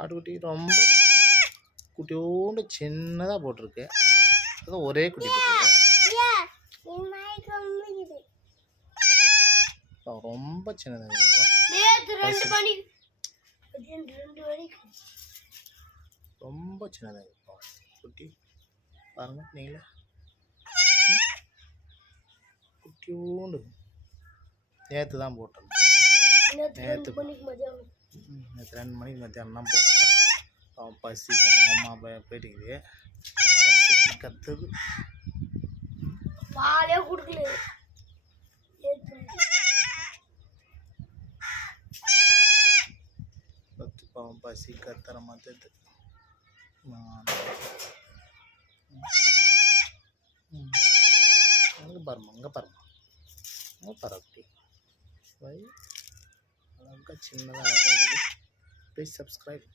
ஆட்டுக்குட்டி ரொம்ப குட்டியோண்டு சின்னதாக போட்டிருக்கு. அதுவும் ஒரே குட்டி போட்டிருக்கு. ரொம்ப சின்னதாக ரொம்ப சின்னதாக இருக்கும் குட்டி. பாருங்க நீங்களே குட்டியோண்டு. நேற்று தான் போட்டோம். நேற்று 2 மணிக்கு மத்தியானம் தான் போட்டுட்டேன். அவன் பசிக்கு அம்மா போயிட்டுக்குது. பசிக்கு கத்துது. பாலே கொடுக்கல. அவன் பசி கத்துற மாதிரி. அங்கே பாருமா, அங்கே பாருமா, அங்கே பாரு அப்படி அழகாக சின்னதாக அழகாக இருக்குது. Please subscribe.